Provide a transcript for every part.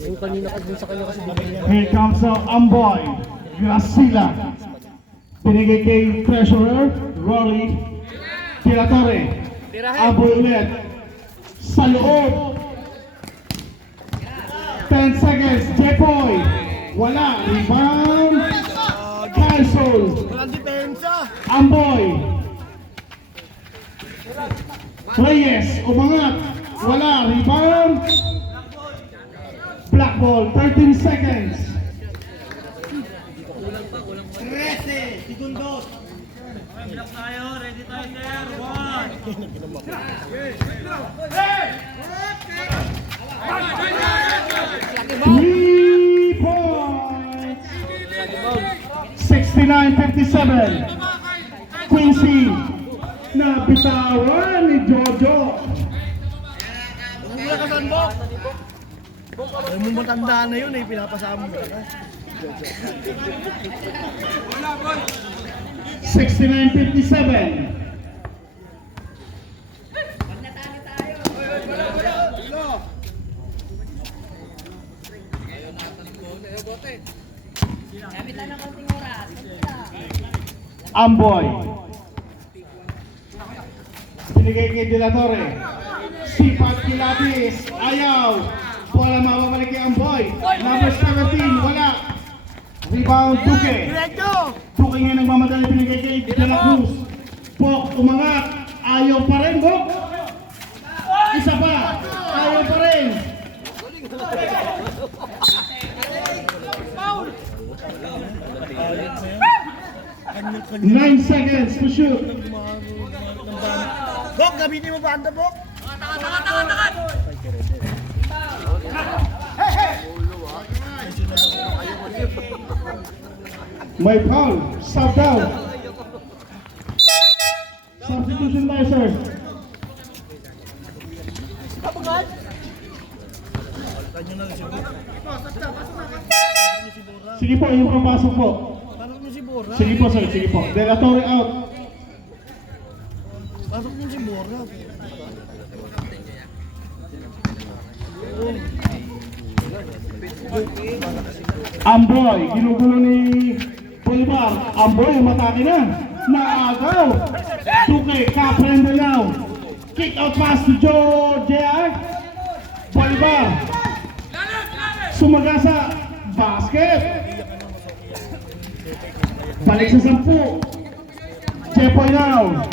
Yung kanina ka dun sa kanya kasi bigyan niya. Here comes Amboy Gracila. Pinigay kay Treasurer Rory Tiratore. Amboy ulit. Sa loob. 10 seconds. Jepoy. Wala. Rebound. Cancel. Walang depensa. Amboy. Reyes. Umangat. Wala. Rebound. Black ball. 13 seconds. 13 segundos. Block tayo, ready tayo sir. 3 points. 69-57. Quincy. Nabitawan ni Jojo. Wala ka saan, Bok? Ay mo matandaan na yun eh, pinapasama mo. 69-57. Amboy. Binigay kay De La Torre. Sipat Kilabis. Ayaw. Bola mababalik kay Amboy. Number 17. Wala. Rebound Duque. Duque nga nagmamadali, binigay kay De La Cruz. Pok umangat. Ayaw pa rin, Bok. Isa pa. Ayaw pa rin. Nine seconds to shoot. Bok, gamitin mo banda, Bok? May foul. Stop down. Substitution tayo, sir. Sige po, yung papasok po. Pasok mo si Bora. Sige po, sir. Sige po. De La Torre out. Pasok mo si Bora. Amboy, ginugulo ni Bolivar. Amboy, umatake na. Naagaw. Duque, kaprende now. Kick out pass to Joe JR. Bolivar. Sumagasa. Basket. Balik sa 10. Jepoy now.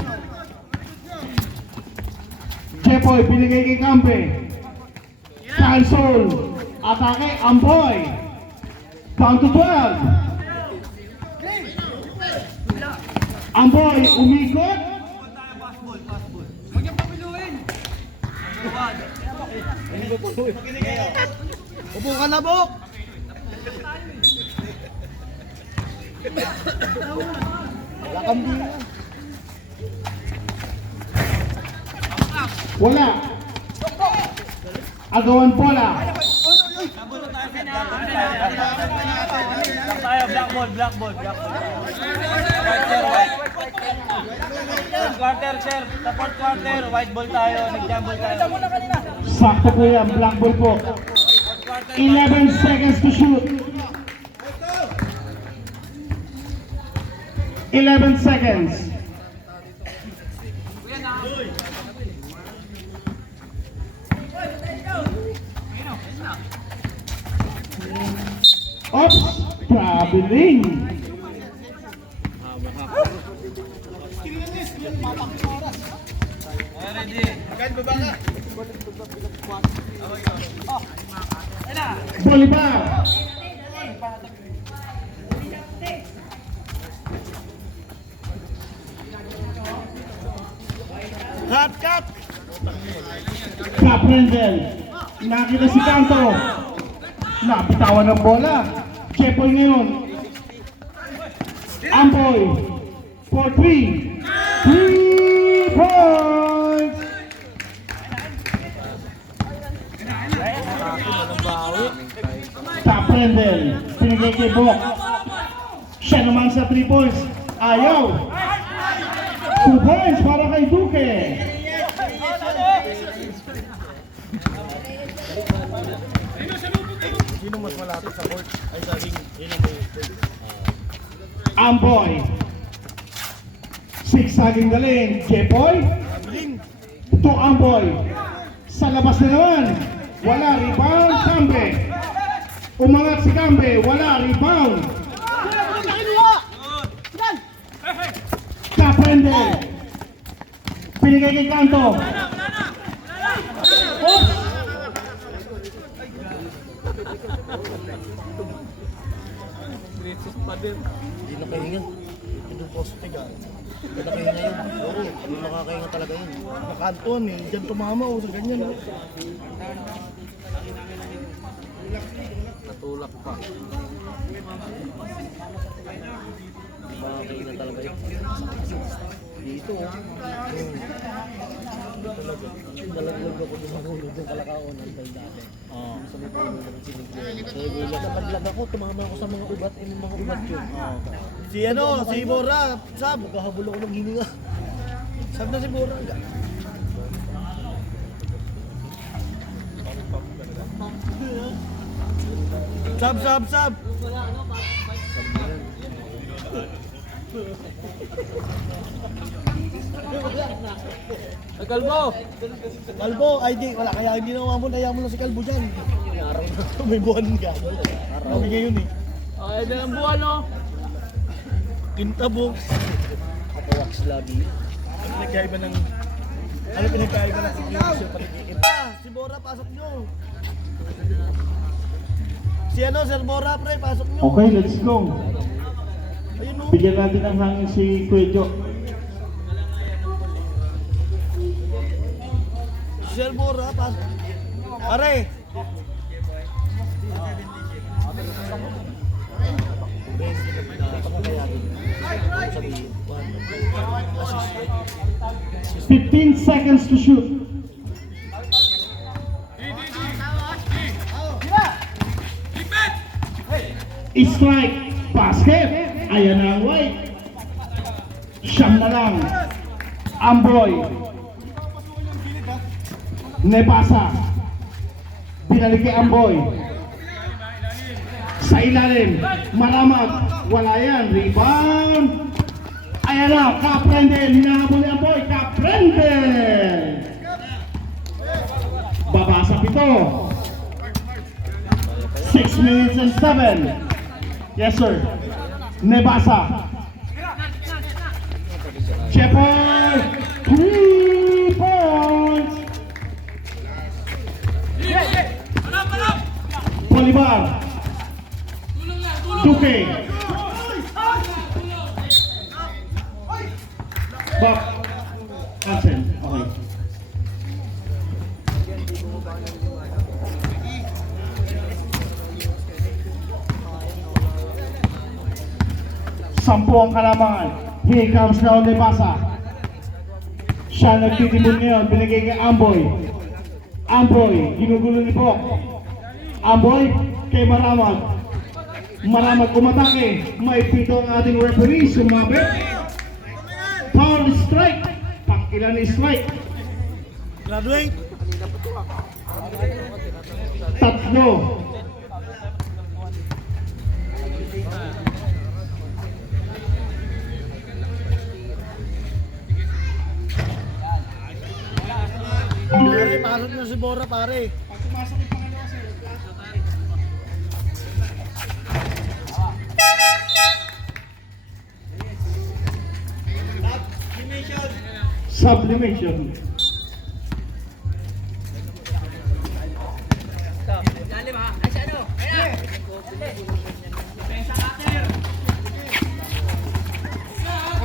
Jepoy, binigay kay Campe. Cancel. Atake, Amboy. Down to 12. Amboy, umikot. Upo ka na, Bok! Wala kang bila. Wala. Agawan bola. Black ball. Quarter, sir. Sa fourth quarter, white ball tayo. Nag-jumble tayo. Sakto po yan, black ball po. 11 seconds to shoot. 11 seconds. Oops, traveling. Ready. Bolivar. Cut! Kaprendel. Nakita si Canto. Napitawan ng bola. Chepoy ngayon. Amboy. For 3. 3 points. Kaprendel. Pinigay kay Bok. Siya naman sa 3 points. Ayaw. 2 points para kay Duque. Sino mas malapit sa court? Ay, sa ring. Yun ang may... Amboy. Sigsaging galing. Jepoy. Ring! To Amboy. Sa labas na naman. Wala rebound. Cambe. Umangat si Cambe. Wala rebound. Kaprende. Pinigay kay Kanto. Oops. Hindi nakahinga. Ito poste ka. Hindi nakahinga yun. Oo, hindi makakahinga talaga yun. Nakanton eh. Diyan tumama o sa ganyan. Oh. Natulak pa. Hindi makakahinga talaga yun. Dito oh. Dalaglag ako doon sa hulog yung kalakaon. Antay dati. Sa may puno ng sinigyan. Nalaglag ako, tumama ako sa mga ubat. Yung mga ubat yun. Si ano, si Bora, Sab, nagkahabol ako ng hininga. Sab na si Bora. Sab. Kalbo, ay di, wala, kaya hindi na umamon, ayaw mo lang si Kalbo dyan. Araw na to, may buwan ka. Araw ngayon eh. Okay, din ang buwan, no? Tintabok. Kapawax lagi. Ano pinagkaiba ng... Ano pinagkaiba ng security sa patigikit? Si Bora, pasok nyo. Si ano, Sir Bora, pre, pasok nyo. Okay, let's go. Ayun mo. Bigyan natin ng hangin si Kwejo. Sir Bora, pasok. Are! Sabihin, 15 seconds to shoot. Strike. Basket. Ayan na ang white. Siyam na lang. Amboy. Nebasa. Binalik kay Amboy. Sa ilalim. Maramag. Wala yan. Rebound. Ayan na. Kaprendel. Hinahabol ni Amboy. Kaprendel. Babasa pito. 6 minutes and 7. Yes, sir. Nebasa. Shepherd. 3 points. Bolivar. Duque. Back. Hansen. Okay. Sampu ang kalamangan. Here comes now Nebasa. Siya nagtitipon ngayon. Binigay kay Amboy. Amboy. Ginugulo ni Bok. Amboy kay Maramag. Maramag umatake. May pito ang ating referee. Sumabit. Foul strike. Pang-ilan ni strike. Graduate. Tatlo. Pare, pasok na si Bora, pare. Sublimation.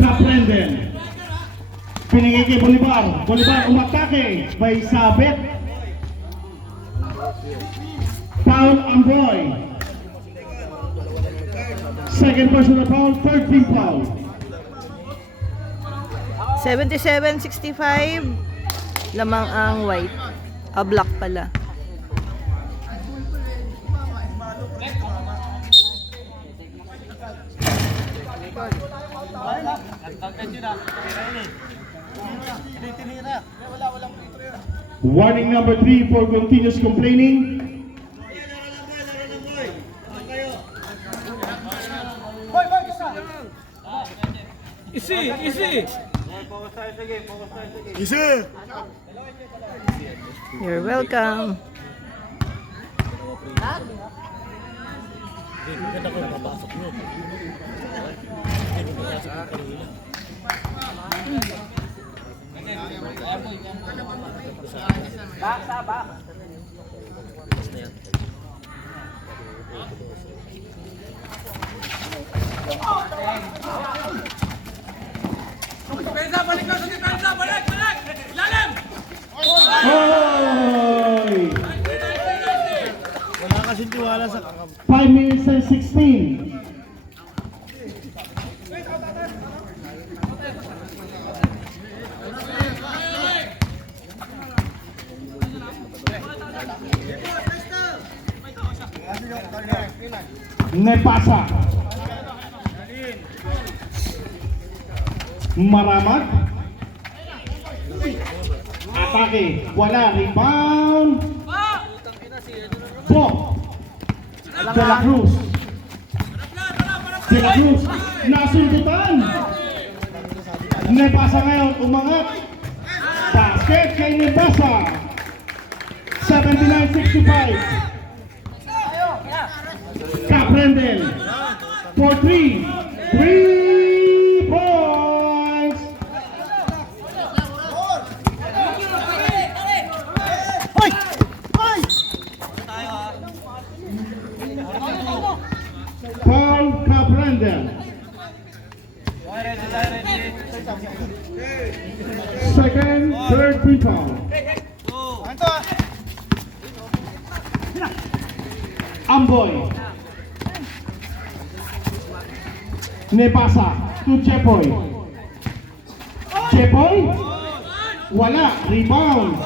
Kaprenden. Pinigay kay Bolivar. Bolivar umatake. May sabit. Foul Amboy. Second personal foul. Third team foul. 77-65. Lamang ang white. Black pala. Warning number 3 for continuous complaining. Focus tayo sa game, focus tayo sa game. Isa! You're welcome. Ganda ko napapasok nyo. Hindi mo napasok yung kanila. Tapos na yan. Hoy! Wala kasing tiwala sa 5 minutes and 16. Nepasa. Maramat. Atake. Wala. Rebound. Bo. De La Cruz. De La Cruz. Nasundutan. Nepasa ngayon. Umangat. Basket kay Nepasa. 79-65. Caprendel for 3 points. Paul Caprendel. Second, third free foul. Amboy. Nepasa to Chepoy. Chepoy. Wala. Rebound.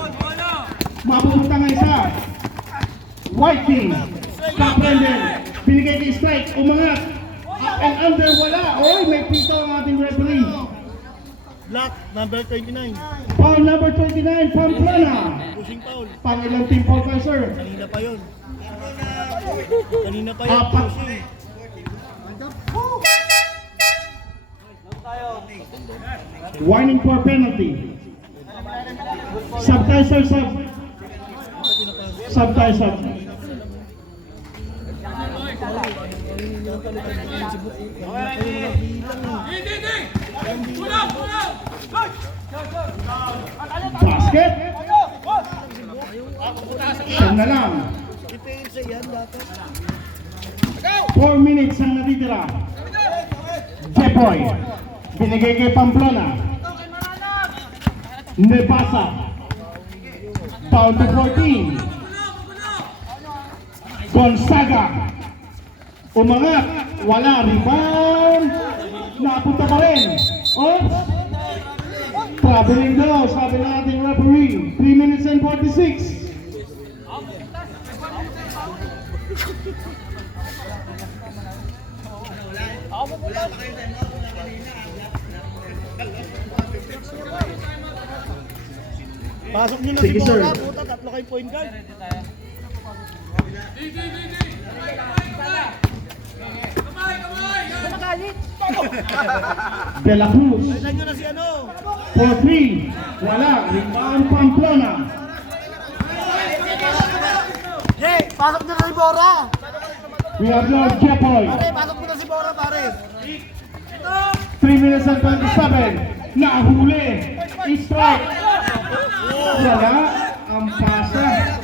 Mapupunta nga isa. White King. Caprendel. Binigay kay strike. Umangat. Up and under. Wala. Oy, may pito ang ating referee. Black, number 29. Foul number 29, Pamplona. Pushing foul. Pang ilang team foul ka, sir? Kanina pa yun. Kanina pa yun. Apat. Pushing. Warning for penalty. Sub tayo, sir, sub. Sub tayo, sub. Basket. Siya na lang. Depensa yan dapat. 4 minutes ang natitira. Jepoy. Binigay kay Pamplona. Nepasa. Foul to 14. Gonzaga. Umangat. Wala. Rebound. Napunta pa rin. Oops. Traveling daw, sabi ng ating referee. 3 minutes and 46. Pasok nyo na Sige, si sir. Bora. Puta, tatlo kay point guard. De La Cruz. Kailan nyo na si ano? For 3. Wala. Rebound Pamplona. Hey, pasok nyo na si Bora. We have now Jepoy. Pare, pasok mo na si Bora, pare. 3 minutes and 27. Nahuli. Strike. Wala. Ang pasa.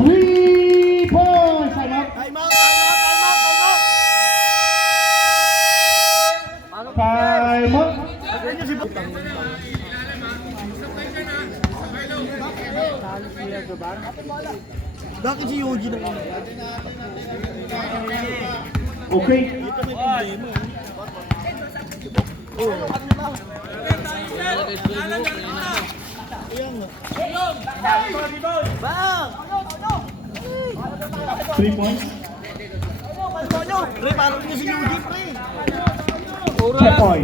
Three points. Time out. Time out, time out, time out, time out. Time out. Kailan nyo si Bora? Bakit si Yogi na ano? Okay. Ito may problema. Ayan nga. 3 points. Pre, parang nyo si Yogi, pre. Jepoy.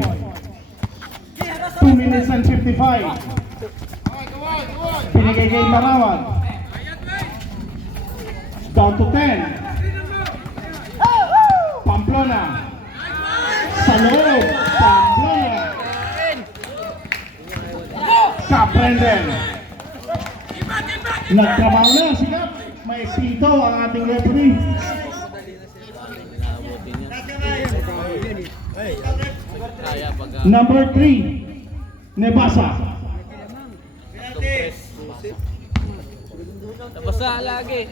2 minutes and 55. Pinigay kay Marawan. Down to 10. Pamplona. Sa loob. Pamplona. Kaprenden. Nagtrabaho na si Kap. May pito ang ating referee. Number 3, Nebasa. Basta lagi.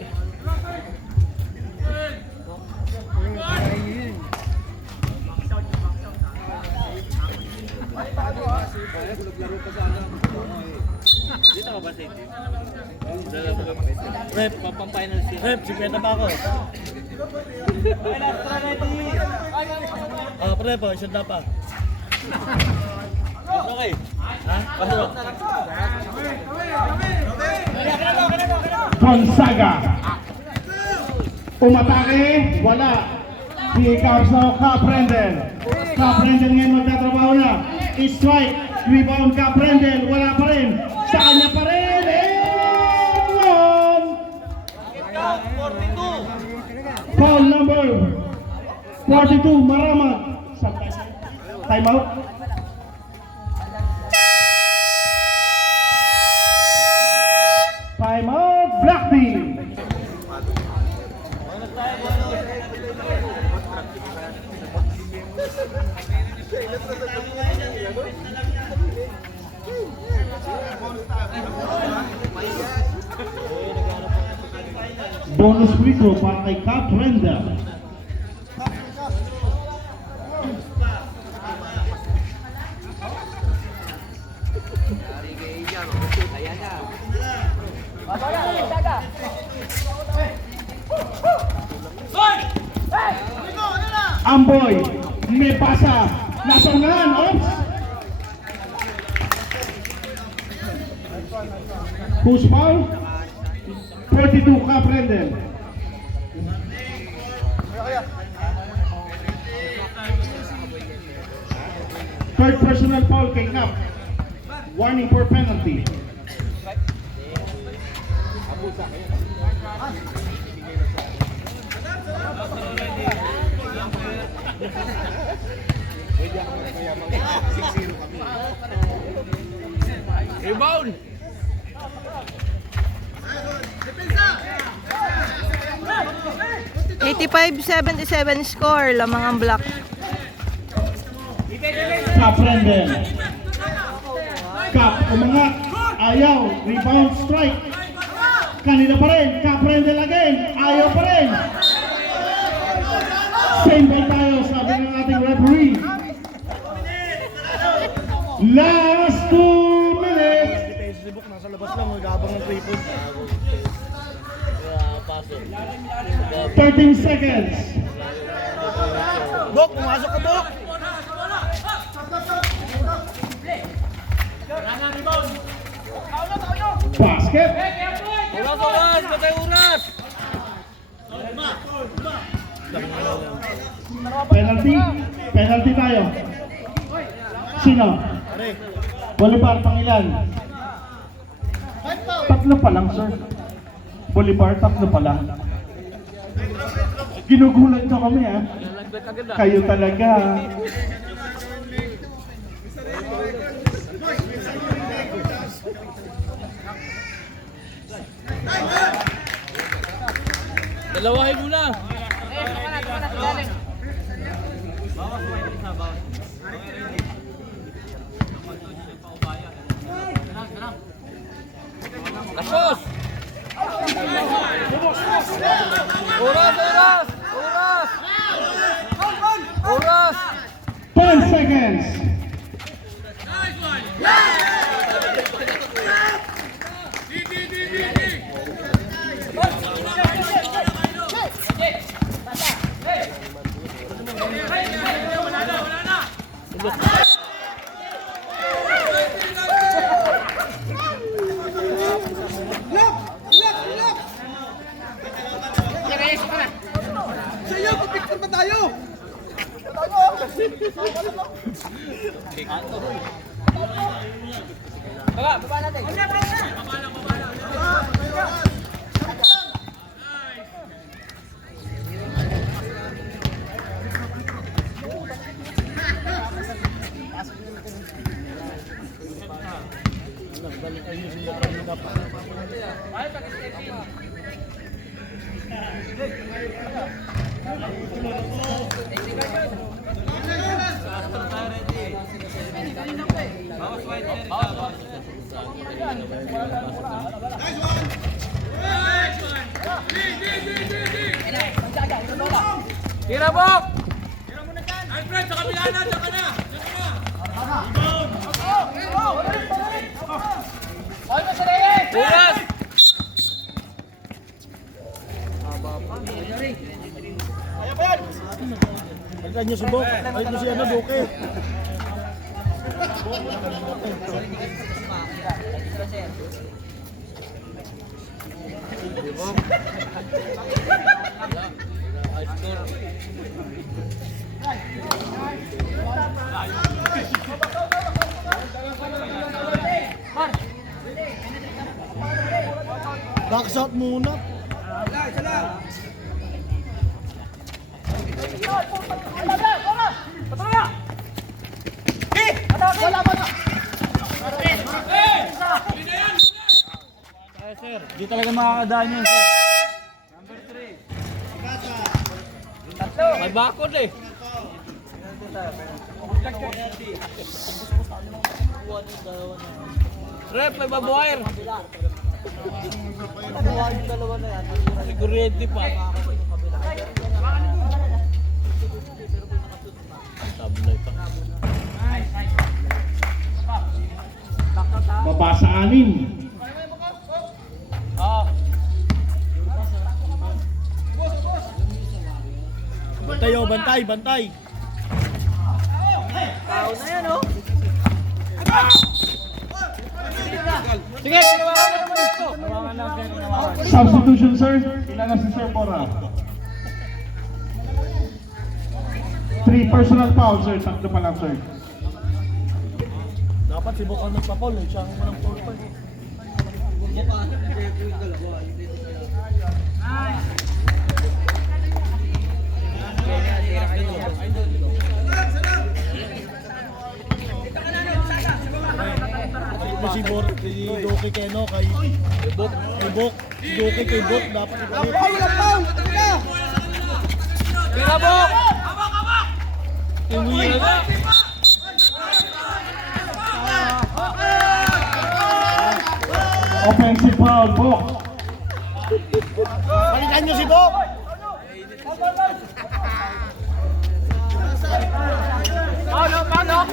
Dito ka ba sa team? Rep, Pang-final scene. rep, 50 pa ako. Okay, last try ready. Pre po, isang na pa. Okay. Ha? Pasok. Gonzaga. Umatake, wala. Here comes now Kaprenden. Kaprenden ngayon magtatrabaho na. Strike, rebound Kaprenden, wala pa rin. Sa kanya pa rin. And 42. foul number 42, Maramat. Time out. Time out, Black Team. Bonus free throw para kay Kaprenda. Amboy, may pasa, nasa unahan, oops! Who's foul? 42, Kaprenden. Third personal foul kay Kap. Warning for penalty. Rebound. $85-77 score, lamang ang Black. Kaprenden. Kap, umangat. Ayaw. Rebound strike. Kanina pa rin. Kaprenden again. Ayaw pa rin. Same by tayo, sabi ng ating referee. Last 2 minutes. Dito si Buk, nasa labas lang, magabang ng 3 points. Kaya pasok. 13 seconds. Buk, pumasok ka Buk! Basket. Oras! Patay oras! Penalty. Penalty tayo. Sino? Pare, Bolivar, pangilan? Tatlo pa lang, sir. Bolivar, tatlo pa lang. Ginugulat na kami, ha? Kayo talaga. Dalawahin muna! Lasos! Oras! Oras! Oras! Oras! 10 seconds. Baba natin! na. Balik ayusin na kanina pa. Tira, Bok! Bukas! Balikan nyo si Bok. Balik nyo si ano, Duque. Box out muna. Sir, di talaga makakadaan yun, sir. Number 3. May bakod eh. Rep, may babuhair. May kuryente pa. Tablay pa. Baba sa 6. Bantay oh, bantay, bantay. Sige, tinawakan mo naman ito. Tinawakan lang, sir. Tinawakan. Substitution, sir. Ilan na si Sir Bora? 3 personal foul, sir. Tatlo pa lang, sir. Dapat si Bok ang nagpa-foul eh. Siya ang unang foul pa eh. Si Bok, si Duque kay ano, kay Bok, si Duque kay Bok, dapat ipalit. Tira, Bok! Tingin na. Offensive foul, Bok. Balikan nyo si Bok! Paano?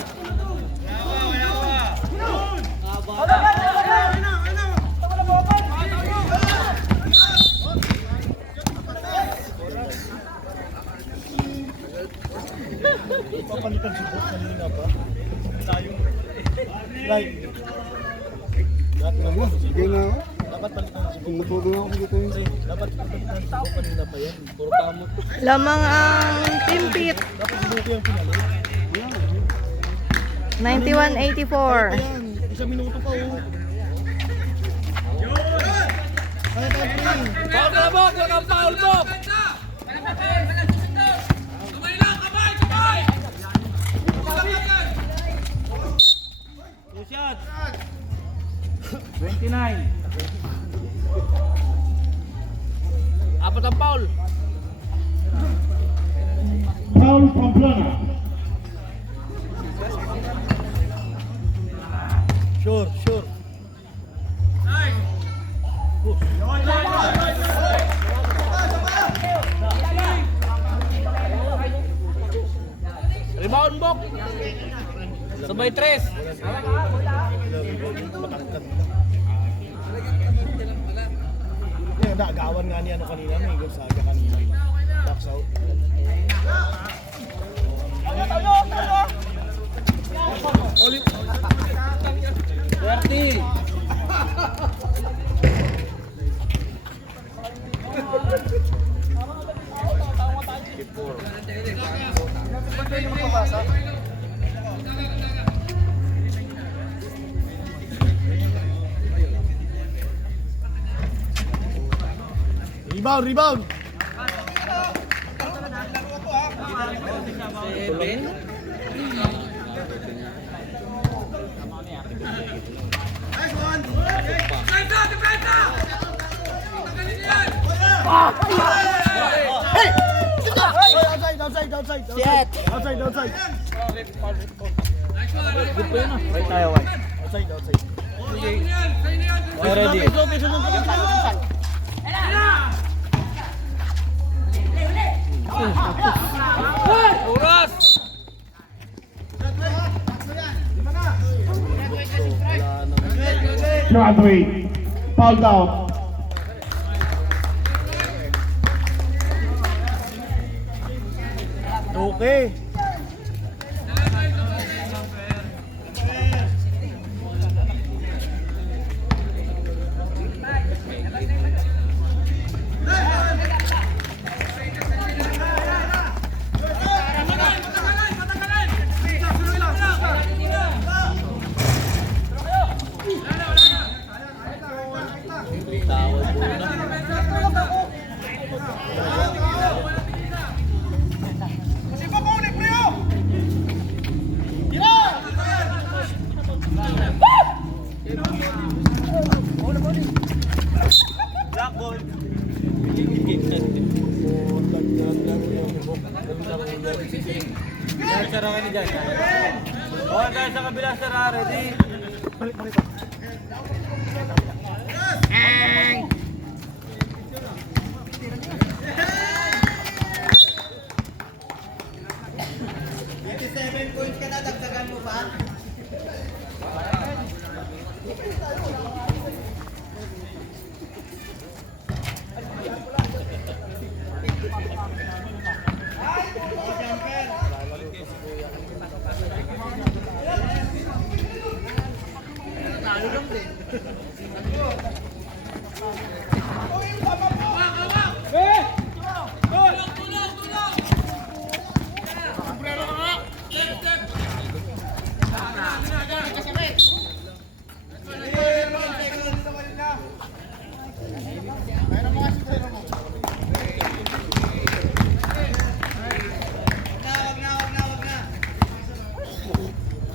Papalitan si Bok kanina pa. Like, Sige na ako. dapat palitan si Bok. Tumutulong ako dito yun. Dapat palitan si Bok kanina pa yan. Puro kamot. Lamang ang Team Pit. Dapat si Duque ang pinalit. 91-84. Ayan, isang minuto pa oh. Kaya tayo free. Foul ka, Bok! Huwag kang foul, Bok! Two shots. 29. Apat ang foul. Foul Pamplona. Sure, sure. Rebound, Bok! Sabay 3. Yan, nagawan nga niya ano kanina, may Gonzaga kanina. Box out. Ulit. 30. Rebound, rebound. Outside. Outside. Right tayo, White. Outside. Okay, ready. Throw away. Fouled out. Okay. Tawag muna. Black ball. Sara ka ni dyan. Okay, tayo sa kabila, Sara. Ready?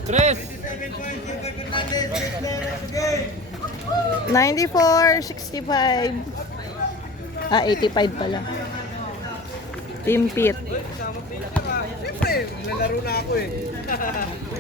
Chris! 94-65. 85 pala. Team Pit. Siyempre, lalaro na ako eh.